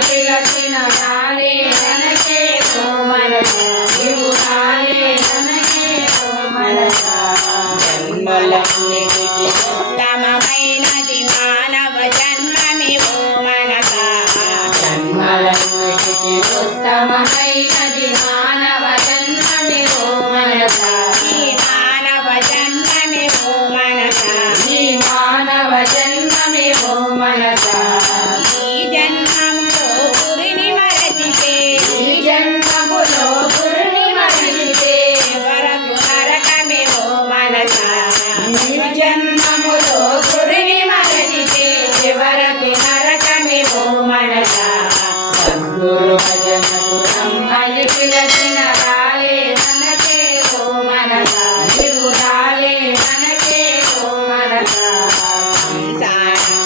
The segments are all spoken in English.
que la cena da. いい。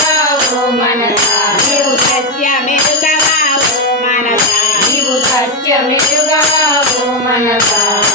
लगाओ मन का